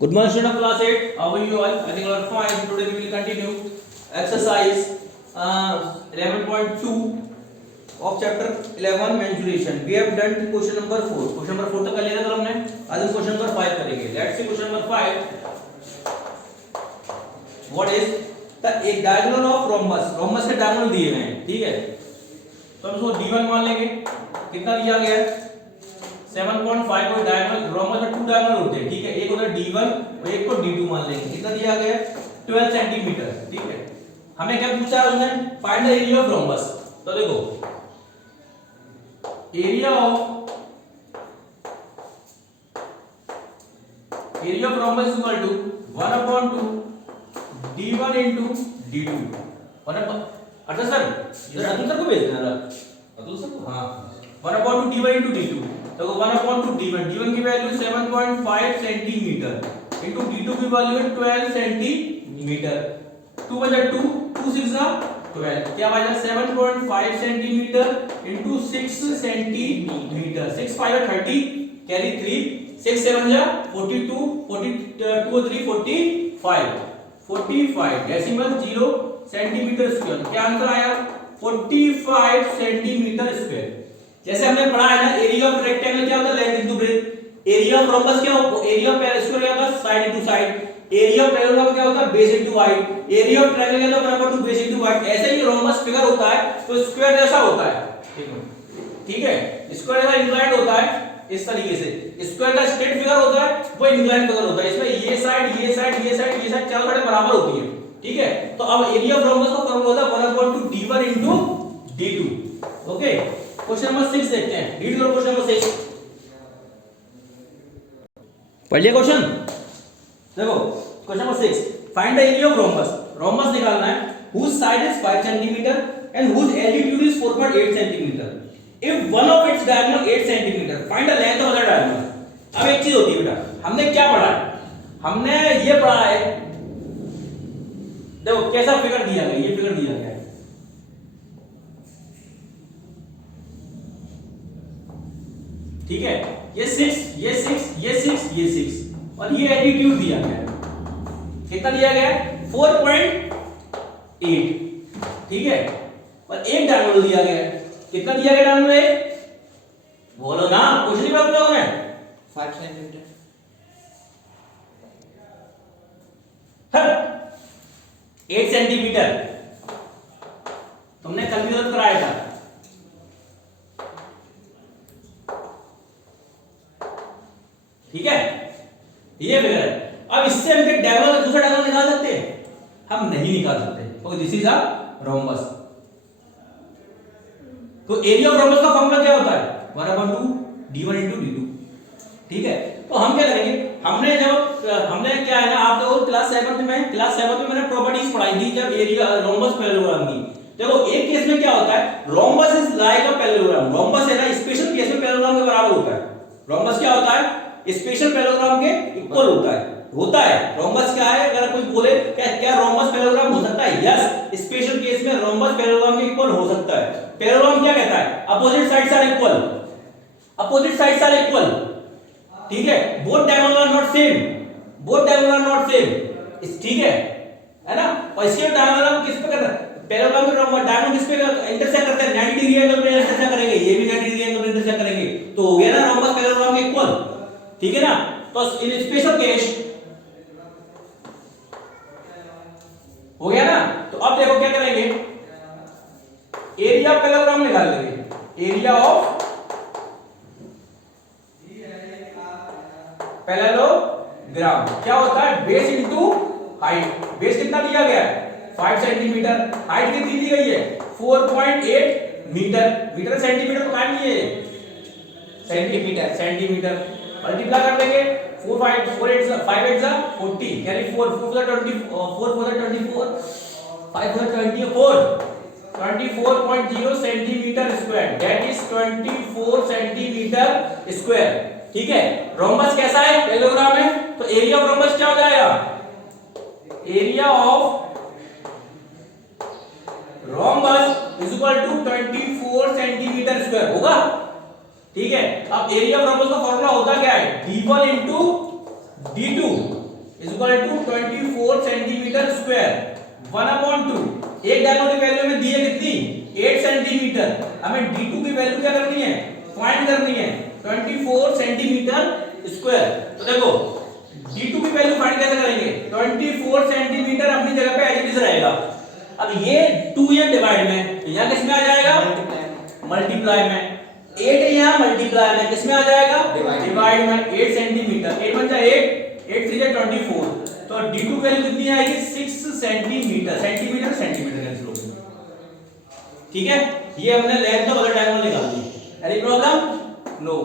Good morning, student of class 8. How are you all? I think you are fine. Today we will continue exercise 11.2 of chapter 11 mensuration. We have done question number 4. Question number 4 तक कर लिया था हमने. आज हम question number 5 करेंगे. Let's see question number 5. What is the a diagonal of rhombus? Rhombus के diagonal दिए गए हैं. ठीक है. तो हम इसको D1 मान लेंगे. कितना दिया गया है? 7.5 को डायगोनल रोमस में 2 डायगोनल होते हैं. ठीक है. एक होता है D1 और एक को D2 मान लेंगे. कितना दिया गया है? 12 सेंटीमीटर. ठीक है. हमें क्या पूछा है उसने? Find the area of rhombus. तो देखो area of rhombus is equal to 1/2 D1 into D2. अच्छा सर, इधर अतुल सर को भेज देना. अतुल सर को, हाँ, 1/2 D1 into D2. तो 1/2 D1 की वैल्यू 7.5 सेंटीमीटर इनटू D2 की वैल्यू है 12 सेंटीमीटर. 2 बजा 2 2 6 जा 12. क्या बचा? 7.5 सेंटीमीटर इनटू 6 सेंटीमीटर. 6 5 30 कैरी 3 6 7 जा 42 42 3 45 45 डेसिमल 0 सेंटीमीटर स्क्वायर. क्या आंसर आया? 45 सेंटीमीटर स्क्वायर. जैसे हमने पढ़ा है ना, एरिया ऑफ रेक्टेंगल क्या होता है? Length into breadth. Area of rhombus क्या होता है? एरिया ऑफ पैरास्क्वायर क्या होता है? Side into side. Area of parallelogram क्या होता है? Base into height. Area of triangle क्या होता है? बराबर टू बेस इनटू हाइट. ऐसे ही रोम्बस फिगर होता है तो स्क्वायर जैसा होता है. ठीक है. स्क्वायर जैसा इंक्लाइंड होता है इस तरीके से. स्क्वायर का स्ट्रेट फिगर होता है, वो इंक्लाइंड फिगर होता है. इसमें ये साइड ये साइड ये साइड ये साइड चारों साइड बराबर होती है. ठीक है. तो अब एरिया ऑफ रोम्बस का फॉर्मूला होता है 1/2 D1 into D2. Okay. Question number 6 देखते हैं. रीड करो क्वेश्चन नंबर 6. पढ़ लिया क्वेश्चन? देखो question number 6. Find the area of rhombus. Rhombus निकालना है whose side is 5 cm and whose altitude is 4.8 cm. If one of its diagonal 8 cm, find the length of the diagonal. अब एक चीज होती है बेटा, हमने क्या पढ़ा है? हमने ये पढ़ा है, देखो कैसा फिगर दिया गया. ये फिगर दिया गया है. ठीक है. ये 6 ये 6 ये 6 ये 6 और ये एल्टीट्यूड दिया गया है. कितना दिया गया है? 4.8. ठीक है. और एक डायगोनल दिया गया है. कितना दिया गया डायगोनल? बोलो ना, कुछ नहीं बात लोगों ने. 5 सेंटीमीटर. 8 सेंटीमीटर तुमने कल भी तो कराया था. ठीक है. ये फिगर है. अब इससे हम क्या डायगोनल दूसरा डायगोनल निकाल सकते हैं? हम नहीं निकाल सकते. तो दिस इज अ रोम्बस. तो एरिया ऑफ रोम्बस का फॉर्मूला क्या होता है? 1/2 D1 into D2. ठीक है. तो हम क्या करेंगे? हमने क्या है ना, आप लोगों को क्लास 7 में मैंने प्रॉपर्टीज पढ़ाई थी जब एरिया रोम्बस पैरेललोग्राम की. देखो एक केस में क्या होता है? Rhombus is like a parallelogram. Rhombus है ना, स्पेशल केस में पैरेललोग्राम के बराबर होता है. रोम्बस क्या होता है? स्पेशल पैरेललोग्राम के इक्वल होता है. रोम्बस क्या है? अगर कोई बोले क्या रोम्बस पैरेललोग्राम हो सकता है? यस. स्पेशल केस में रोम्बस पैरेललोग्राम के इक्वल हो सकता है. पैरेललोग्राम क्या कहता है? Opposite sides are equal. Opposite sides are equal. ठीक है. Both diagonal are not same. Both diagonal are not same. ठीक है ना. और इसके डायगोनल किस पे करना है? पैरेललोग्राम में डायगोनल किस पे इंटरसेक्ट करते हैं? 90 डिग्री एंगल पे इंटरसेक्ट करेंगे. ये भी 90 डिग्री एंगल पे इंटरसेक्ट करेंगे. तो हो गया ना रोम्बस पैरेललोग्राम के इक्वल. ठीक है ना. तो इन स्पेशल केस हो गया ना. तो अब देखो क्या करेंगे? एरिया ऑफ पैरेललोग्राम निकाल लेंगे. एरिया ऑफ पैरेललोग्राम क्या होता है? Base into height. बेस कितना दिया गया है? 5 सेंटीमीटर. हाइट कितनी दी गई है? 4.8 मीटर. मीटर सेंटीमीटर तो काट लिए सेंटीमीटर. मल्टीप्लाई कर देंगे. 4 5 4 8 5 8 जा 40 यानी 4 4 for 20 4 for 24 5 for 24 24.0 centimetre square. That is 24 centimetre square. ठीक है. रोम्बस कैसा है? पैरेललोग्राम है. तो एरिया ऑफ रोम्बस क्या हो जाएगा? Area of rhombus is equal to 24 centimetre square होगा. ठीक है. अब एरिया ऑफ रोम्बस का फॉर्मूला होता क्या है? D1 into D2. Is equal to 24 centimetre square 1/2। एक डायगोनल की वैल्यू हमें दी है कितनी 8 सेंटीमीटर, हमें d2 की वैल्यू क्या करनी है फाइंड करनी है 24 सेंटीमीटर स्क्वायर। तो देखो d2 की वैल्यू फाइंड कैसे करेंगे 24 सेंटीमीटर अपनी जगह पे एज इट इज रहेगा। अब ये 2 ये डिवाइड में तो यहाँ किसमें आ जाएगा मल्टीप्लाई में, 8 यहाँ मल्टीप्लाई में किसमें आ जाएगा डिवाइड में 8 सेंटीमीटर 8 बन जाए 8 3 24। तो d2 की वैल्यू कितनी आएगी 6 सेंटीमीटर, सेंटीमीटर सेंटीमीटर कैंसिल हो गया। ठीक है, ये हमने लेंथ ऑफ अदर डायगोनल निकाल दी। Any problem no.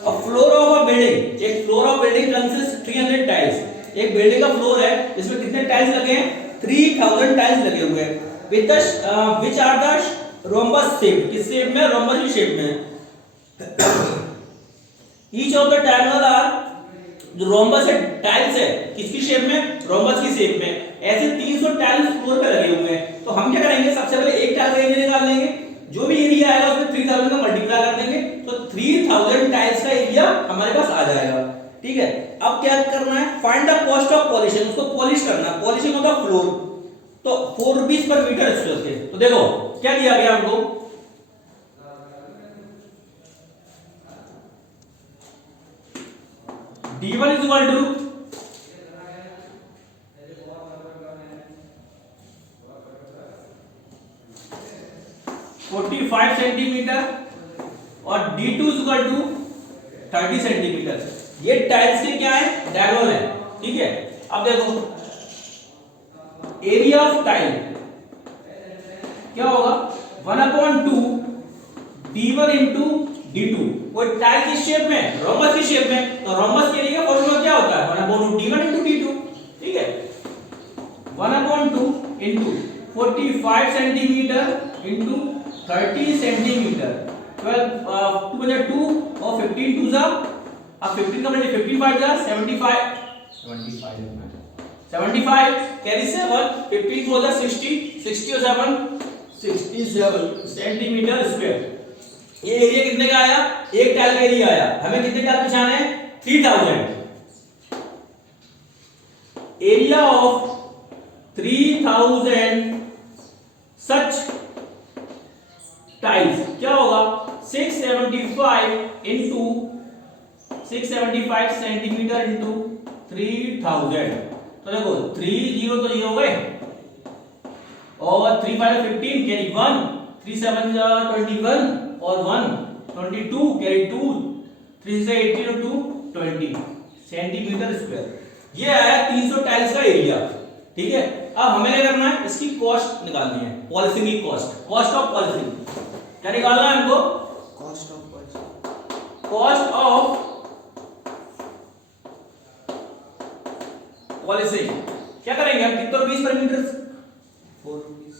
A floor of a building, एक floor of building consist 300 tiles. एक बिल्डिंग का फ्लोर है इसमें कितने टाइल्स लगे हैं 3000 टाइल्स लगे हुए हैं। With which are the rhombus shape, किस शेप में रोम्बस की शेप में। Each of the diagonal are, जो रोम्बस है टाइल्स है किसकी शेप में रोम्बस की शेप में। ऐसे 300 टाइल्स फ्लोर पे लगे हुए हैं। तो हम क्या करेंगे सबसे पहले एक टाइल का एरिया निकाल लेंगे, जो भी एरिया आएगा उसमें 3000 का मल्टीप्लाई कर देंगे तो 3000 टाइल्स का एरिया हमारे पास आ जाएगा। ठीक है, अब क्या करना है find the cost of polishing, उसको पॉलिश करना है। पॉलिशिंग होता है फ्लोर, तो 4 रुपीस पर मीटर स्क्वायर के। तो देखो क्या दिया गया हमको d1 is equal to 45 centimetre और d2 is equal to 30 centimetre. ये टाइल्स के क्या है डायगोनल है। ठीक है, अब देखो एरिया ऑफ टाइल क्या होगा 1/2 d1 into d2। वो टाइल किस शेप में रोम्बस की शेप में, तो रोम्बस के लिए का फॉर्मूला क्या होता है 1/2 d1 into d2। ठीक है, 1/2 into 45 सेंटीमीटर into 30 सेंटीमीटर 12 2 बजा 2 और 15 2 जा, अब 15 का मतलब 15 5 जा 75 कैरी 7 15 4 जा 60 60 और 7 67 सेंटीमीटर स्क्वायर। ये एरिया कितने का आया एक टाइल का एरिया आया। हमें कितने टाइल बिछाने हैं 3000। एरिया ऑफ 3000 सच टाइल्स क्या होगा 675 into 675 सेंटीमीटर into 3000। तो देखो 3 0 तो 0 हो गए और 3 5 15 कैरी 1 3 7 21 और 1 22 कैरी 2 3 से 18 और 2 20 सेंटीमीटर स्क्वायर। ये आया 300 टाइल्स का एरिया। ठीक है, अब हमें क्या करना है इसकी कॉस्ट निकालनी है, पॉलिशिंग की कॉस्ट, कॉस्ट ऑफ पॉलिशिंग क्या निकालना है हमको कॉस्ट ऑफ पॉलिशिंग। क्या करेंगे हम कितने rupees per metre 4 rupees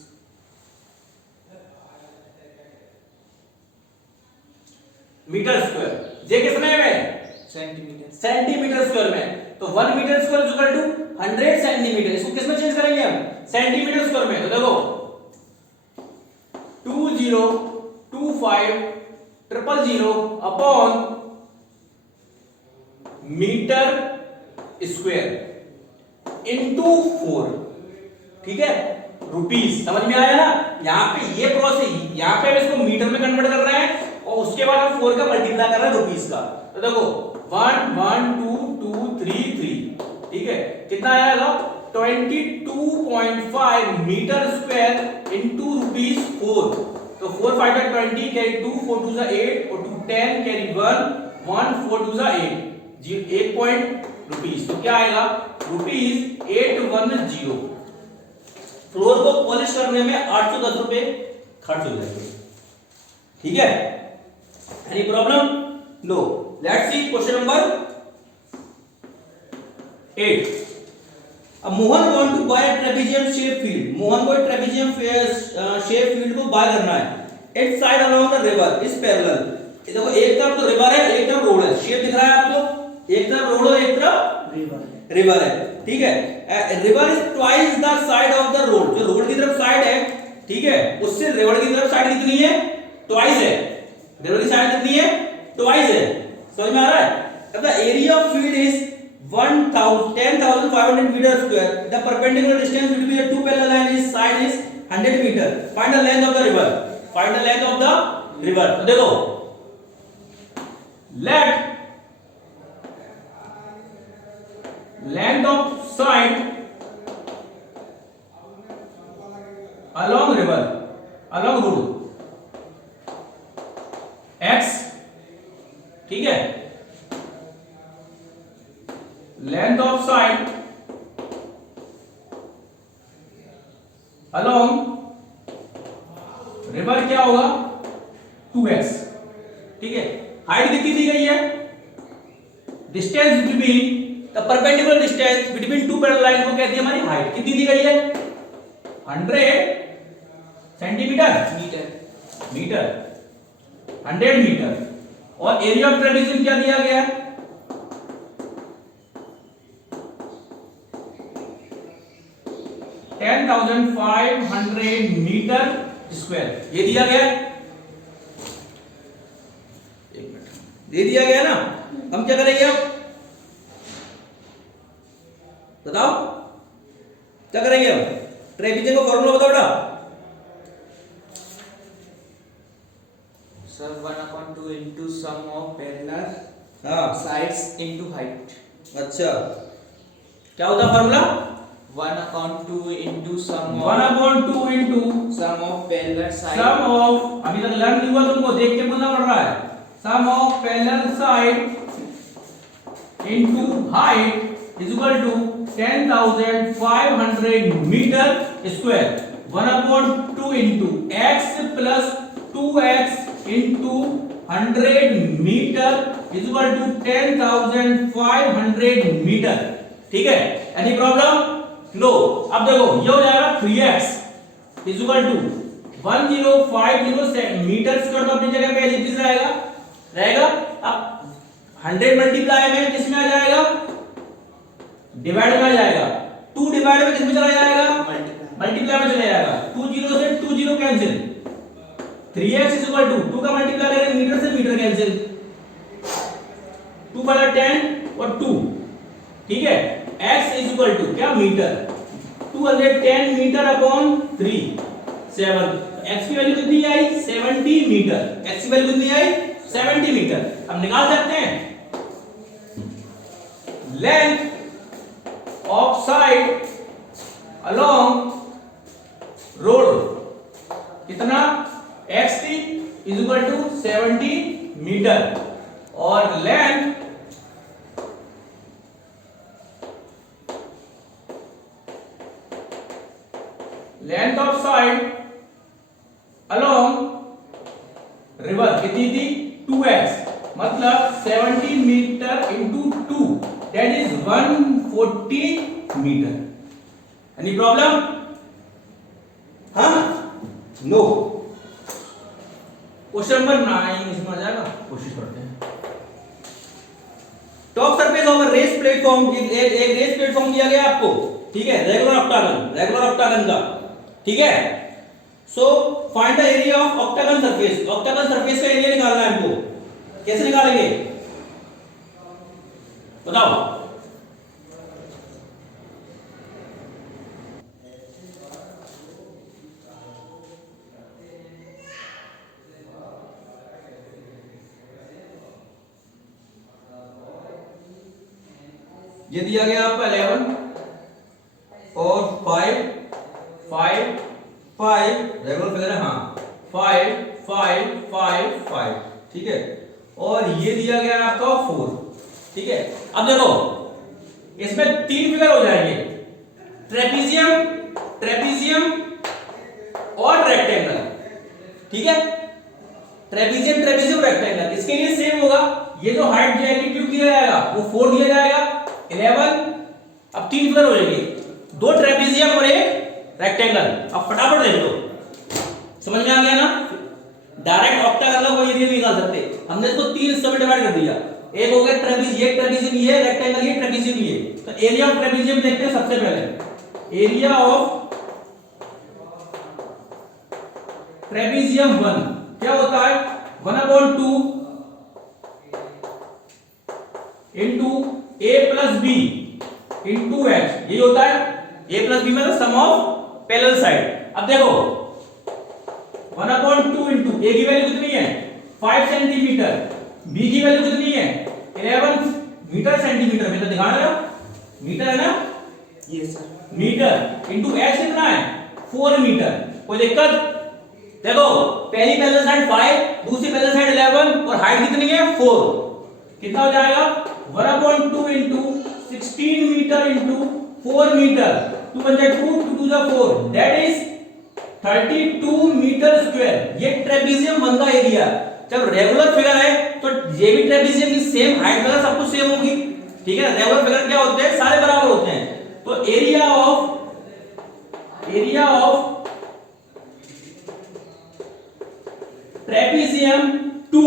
metre square. जे किसमें है सेंटीमीटर स्क्वायर में, तो 1 metre square is equal to 100 centimetre. इसको किसमें चेंज करेंगे हम सेंटीमीटर स्क्वायर में। तो देखो 2025 000 अपॉन मीटर स्क्वायर इनटू 4। ठीक है, रुपीस समझ में आया ना। यहाँ पे ये प्रोसेस, यहाँ पे हम इसको मीटर में कन्वर्ट कर रहे हैं और उसके बाद हम 4 का मल्टीप्लाई कर रहे हैं रुपीस का। तो देखो 1 1 2 2 3 3। ठीक है, कितना आएगा 22.5 मीटर स्क्वायर इनटू रुपीस 4। तो 4 5 20 कैरी 2 4 2 8 और 2 10 कैरी 1 1 4 2 8 जी 8 पॉइंट रुपीस। तो क्या आएगा रुपीस 810। फ्लोर को पॉलिश करने में 810 रुपए खर्च हो जाएंगे। ठीक है, any problem no. Let's see question number 8। अब Mohan want to buy trapezium shape field. Mohan को ट्रेपेजियम शेप फील्ड को बाय करना है। Its side along the river is parallel. देखो एक तरफ तो रिवर है एक तरफ रोड है। शेप दिख रहा है आपको, एक तरफ रोड है एक तरफ रिवर है। ठीक है, river is twice the side of the road. जो रोड की तरफ साइड है, ठीक है, उससे रिवर की तरफ साइड कितनी है ट्वाइस है। रिवर की साइड कितनी है ट्वाइस है, समझ में आ रहा है? अब the area of field is 10,500 metre square, the perpendicular distance between the two parallel line is side is 100 metre, find the length of the river, find the length of the river. तो देखो let length of side along river, along road x, ठीक है, length of side along river क्या होगा 2x, ठीक है। Height कितनी दी गई है, distance between the perpendicular distance between two parallel line को कहती है हमारी हाइट, कितनी दी गई है 100 सेंटीमीटर मीटर 100 मीटर, और एरिया ऑफ ट्रेपेजियम क्या दिया गया है 10,500 मीटर स्क्वायर, ये दिया गया है, एक मिनट, दे दिया गया ना। हम क्या करेंगे, अब बताओ क्या करेंगे, अब ट्रेपेजियम का फॉर्मूला बताओ बेटा। Sir 1/2 into sum of parallel हाँ sides into height। अच्छा, क्या होता है formula 1/2 into sum 1/2 into of parallel side sum of, अभी तक लर्न नहीं हुआ तुमको, देख के बोलना पड़ रहा है, sum of parallel side into height is equal to 10,500 metre square, 1/2 into x plus 2x into 100 metre is equal to 10,500 metre, ठीक है। एनी प्रॉब्लम, लो अब देखो ये हो जाएगा 3x is equal to 1050 metre square, तो अपनी जगह पे एज रहेगा। अब 100 मल्टीप्लाई में किसमें आ जाएगा, डिवाइड में आ जाएगा, 2 डिवाइड में किसमें चला जाएगा, मल्टीप्लाई में चला जाएगा, 2 0 से 2 0 cancel, 3x is equal to 2 का मल्टीप्लाई करेंगे मीटर से मीटर कैंसिल, 2 बटा 10 और 2, ठीक है। x इज इक्वल टू क्या मीटर, 210 मीटर अपॉन 3 7, x की वैल्यू कितनी आई 70 मीटर, x की वैल्यू कितनी आई 70 मीटर। अब निकाल सकते हैं length of side along road कितना, x थी इज इक्वल टू 70 मीटर, और length of side along river कितनी थी 2x, मतलब 70 metre into 2 that is 140 metre. Any problem, हाँ नो। क्वेश्चन नंबर 9 इसमें आ जाएगा, कोशिश करते हैं। Top surface of a race platform, एक रेस प्लेटफॉर्म दिया गया आपको, ठीक है, रेगुलर ऑक्टागन का, ठीक है। So find the area of octagon surface, octagon surface का एरिया निकालना है हमको, कैसे निकालेंगे बताओ। ये दिया गया आपका 11 और 5 रेगुलर फिगर है, हाँ 5 5 5 5, ठीक है, और ये दिया गया आपका 4, ठीक है। अब देखो इसमें 3 फिगर हो जाएंगे, ट्रेपीजियम और रेक्टेंगल, ठीक है, ट्रेपीजियम रेक्टेंगल। इसके लिए सेम होगा, ये जो हाइट जो एल्टीट्यूड दिया जाएगा वो 4 दिया जाएगा, 11। अब 3 फिगर हो जाएंगे, 2 ट्रेपीजियम और 1 रेक्टेंगल। अब फटाफट देख लो, समझ में आ गया ना। डायरेक्ट ऑक्टागन का कोई एरिया नहीं निकाल सकते, हमने इसको 3 हिस्सों में डिवाइड कर दिया, एक हो गया ट्रेपीजियम, ये रेक्टेंगल, ये ट्रेपीजियम, ये। तो एरिया ऑफ ट्रेपीजियम देखते हैं सबसे पहले। एरिया ऑफ ट्रेपीजियम 1 क्या होता है 1/2 इंटू ए प्लस बी इंटू एच, यही होता है ए प्लस बी मतलब सम ऑफ पैरेलल साइड। अब देखो 1/2 इंटू ए की वैल्यू कितनी है 5 सेंटीमीटर, बी की वैल्यू कितनी है 11 मीटर सेंटीमीटर में, तो दिखा रहे हो मीटर है ना, yes sir, metre into H कितना है 4 मीटर। कोई दिक्कत? देखो पहली पैरेलल साइड 5, दूसरी पैरेलल साइड 11 और हाइट कितनी है 4, कितना हो जाएगा 1/2 into 16 metre into 4 metre, 2 × 2 2 × 4 that is 32 metre square. ये ट्रेपेजियम वन का एरिया। जब रेगुलर फिगर है तो ये भी ट्रेपेजियम की सेम हाइट वगैरह सब कुछ सेम होगी, ठीक है। रेगुलर फिगर क्या होते हैं, सारे बराबर होते हैं। तो area of trapezium 2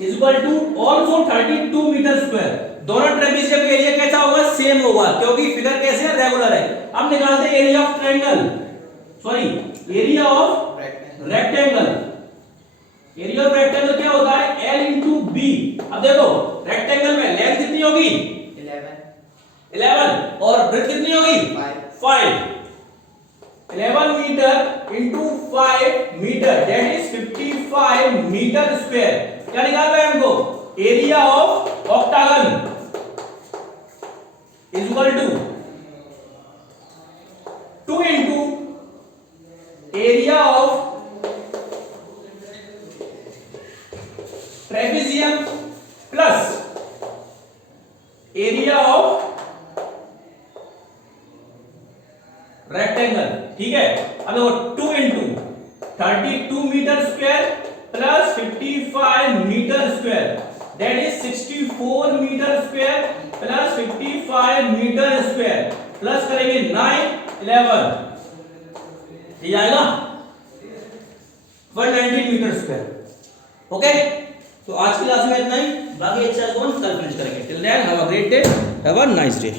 is equal to also 32 metre square. दोनों ट्रेपेजियम का एरिया कैसा होगा, सेम होगा, क्योंकि फिगर कैसे है, रेगुलर है। अब निकालते हैं area of triangle, sorry area of rectangle. Area of rectangle क्या होता है L इंटू बी। अब देखो रेक्टेंगल में लेंथ कितनी होगी 11 और ब्रेथ कितनी होगी 5। 11 metre into 5 metre that is 55 metre square. क्या निकालना है हमको, area of octagon is equal to 2 into area of trapezium plus area of rectangle, ठीक है। अब देखो 2 into 32 metre square plus 55 metre square that is 64 metre square plus 55 metre square plus करेंगे 9 11, ये आएगा 119 मीटर स्क्वायर। ओके, तो आज की क्लास में इतना ही, बाकी एक्सरसाइज को हम कल फिनिश करेंगे। Till then have a great day, have a nice day.